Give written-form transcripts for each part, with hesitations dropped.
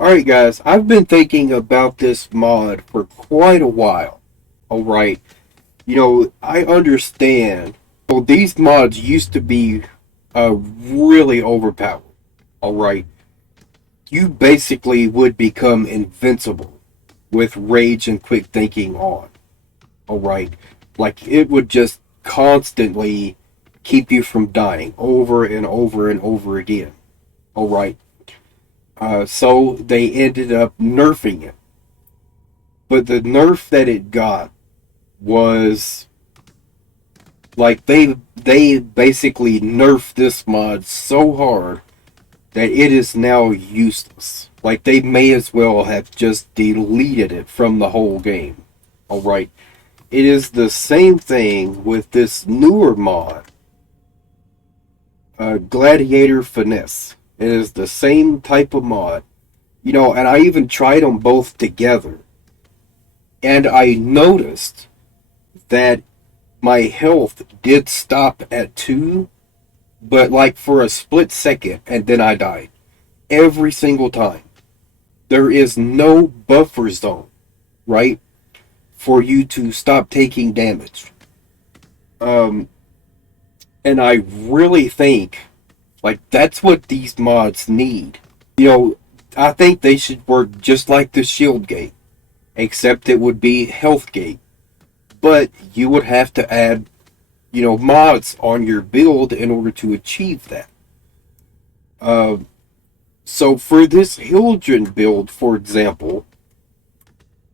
Alright guys, I've been thinking about this mod for quite a while. Alright, I understand. So these mods used to be really overpowered. Alright, you basically would become invincible with rage and quick thinking on. Alright, like it would just constantly keep you from dying over and over and over again. Alright, so they ended up nerfing it. But the nerf that it got was like they basically nerfed this mod so hard that it is now useless. Like they may as well have just deleted it from the whole game. Alright. It is the same thing with this newer mod, Gladiator Finesse. It is the same type of mod. And I even tried them both together. And I noticed that my health did stop at 2, but like for a split second, and then I died. Every single time. There is no buffer zone, right? For you to stop taking damage. And I really think, like, that's what these mods need. I think they should work just like the shield gate, except it would be health gate. But you would have to add, mods on your build in order to achieve that. So for this Hildren build, for example,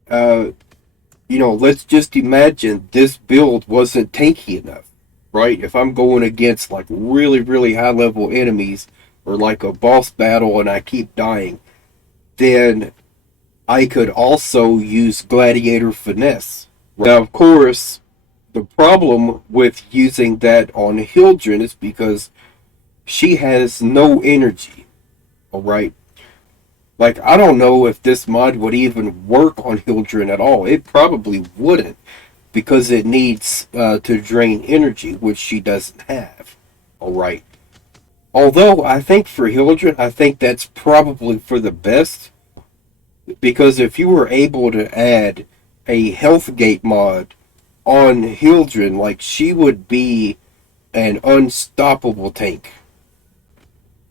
let's just imagine this build wasn't tanky enough, right? If I'm going against like really, really high level enemies or like a boss battle and I keep dying, then I could also use Gladiator Finesse. Now, of course, the problem with using that on Hildren is because she has no energy, alright? Like, I don't know if this mod would even work on Hildren at all. It probably wouldn't, because it needs to drain energy, which she doesn't have, alright? Although, I think for Hildren, I think that's probably for the best, because if you were able to add a health gate mod on Hildren, like she would be an unstoppable tank.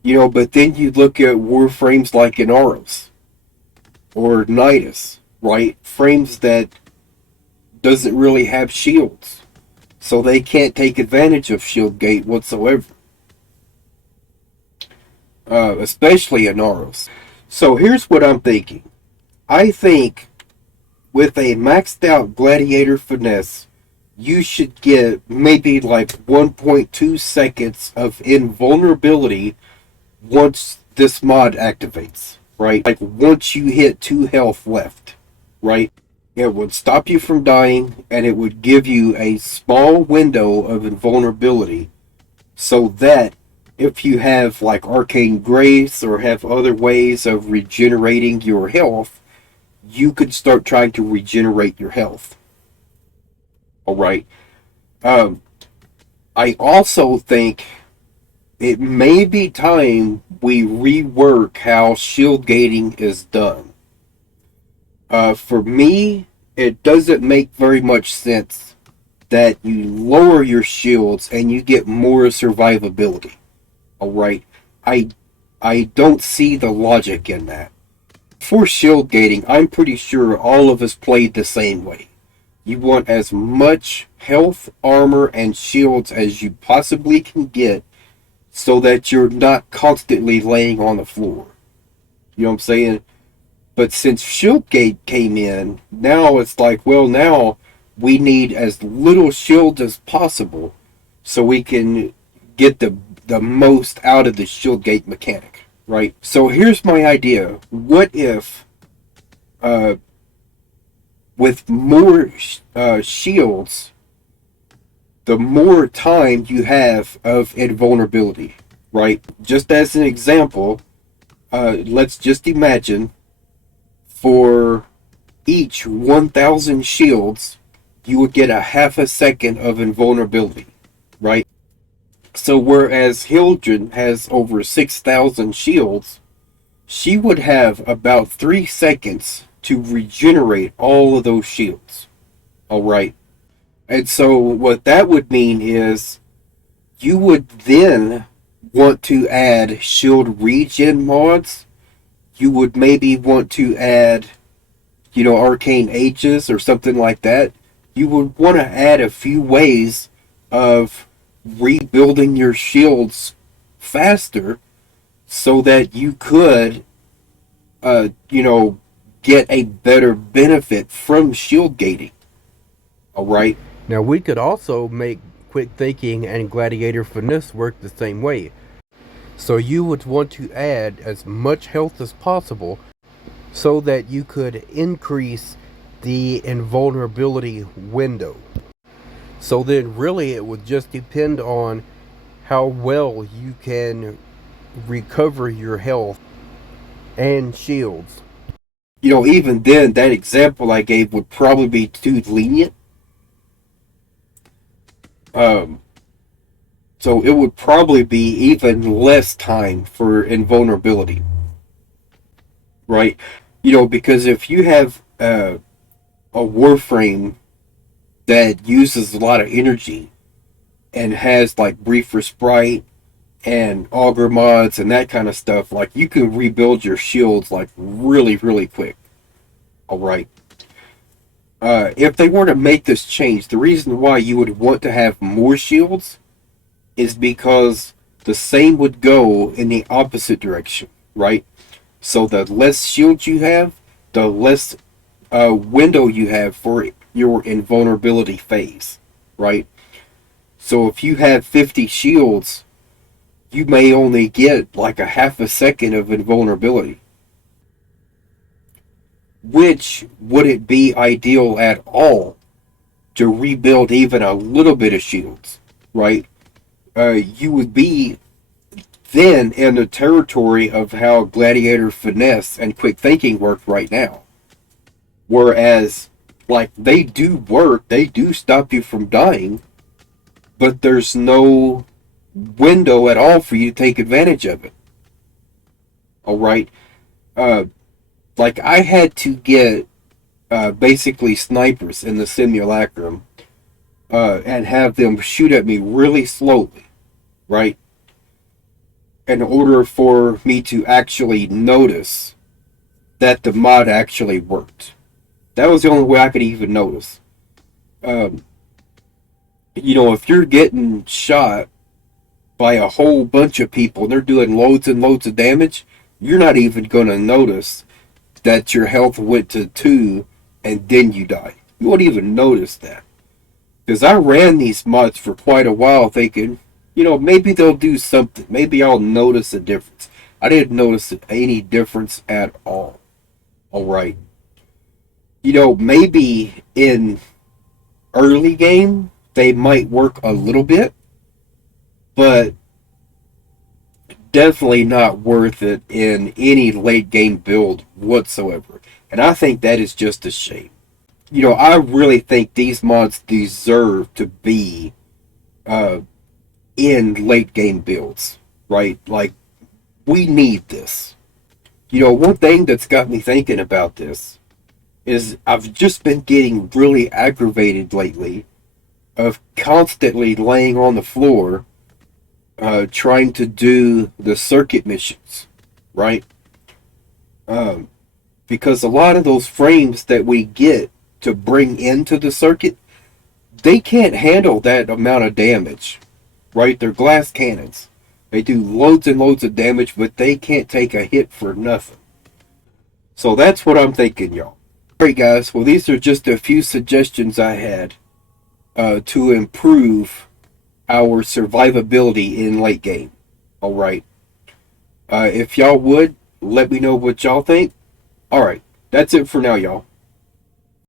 But then you look at warframes like Inaros or Nidus, right? Frames that doesn't really have shields. So they can't take advantage of shield gate whatsoever. Especially Inaros. So here's what I'm thinking. I think with a maxed out Gladiator Finesse, you should get maybe like 1.2 seconds of invulnerability once this mod activates, right? Like once you hit 2 health left, right? It would stop you from dying and it would give you a small window of invulnerability so that if you have like Arcane Grace or have other ways of regenerating your health, you could start trying to regenerate your health. Alright. I also think it may be time we rework how shield gating is done. For me, it doesn't make very much sense that you lower your shields and you get more survivability. Alright. I don't see the logic in that. For shield gating, I'm pretty sure all of us played the same way. You want as much health, armor, and shields as you possibly can get so that you're not constantly laying on the floor. You know what I'm saying? But since Shieldgate came in, now it's like, well, now we need as little shield as possible so we can get the most out of the Shieldgate mechanic, right? So here's my idea. What if, with more shields, the more time you have of invulnerability, right? Just as an example, let's just imagine for each 1,000 shields, you would get a half a second of invulnerability, right? So whereas Hildren has over 6,000 shields, she would have about 3 seconds to regenerate all of those shields. Alright. And so what that would mean is you would then want to add shield regen mods. You would maybe want to add, arcane ages or something like that. You would want to add a few ways of rebuilding your shields faster so that you could, uh, you know, get a better benefit from shield gating. All right. Now, we could also make quick thinking and gladiator finesse work the same way. So you would want to add as much health as possible so that you could increase the invulnerability window. So then really it would just depend on how well you can recover your health and shields. Even then, that example I gave would probably be too lenient. Um, so it would probably be even less time for invulnerability, right? Because if you have a warframe that uses a lot of energy and has like brief respite and auger mods and that kind of stuff, like you can rebuild your shields like really, really quick. All right. If they were to make this change, the reason why you would want to have more shields is because the same would go in the opposite direction, right? So the less shields you have, the less window you have for your invulnerability phase, right? So if you have 50 shields, you may only get like a half a second of invulnerability, which wouldn't be ideal at all to rebuild even a little bit of shields, right? You would be then in the territory of how gladiator finesse and quick thinking work right now. Whereas, like, they do work, they do stop you from dying, but there's no window at all for you to take advantage of it. Alright? Uh, like, I had to get basically snipers in the simulacrum and have them shoot at me really slowly, right? In order for me to actually notice that the mod actually worked. That was the only way I could even notice. Um, if you're getting shot by a whole bunch of people and they're doing loads and loads of damage, you're not even going to notice that your health went to 2 and then you die. You won't even notice that. Because I ran these mods for quite a while thinking, maybe they'll do something. Maybe I'll notice a difference. I didn't notice any difference at all. Alright. Maybe in early game, they might work a little bit, but definitely not worth it in any late game build whatsoever. And I think that is just a shame. I really think these mods deserve to be uh, in late game builds, right? Like, we need this. One thing that's got me thinking about this is I've just been getting really aggravated lately of constantly laying on the floor trying to do the circuit missions, right? Um, because a lot of those frames that we get to bring into the circuit, they can't handle that amount of damage, right? They're glass cannons. They do loads and loads of damage, but they can't take a hit for nothing. So that's what I'm thinking, y'all. Alright, guys. Well, these are just a few suggestions I had to improve our survivability in late game. Alright. If y'all would, let me know what y'all think. Alright. That's it for now, y'all.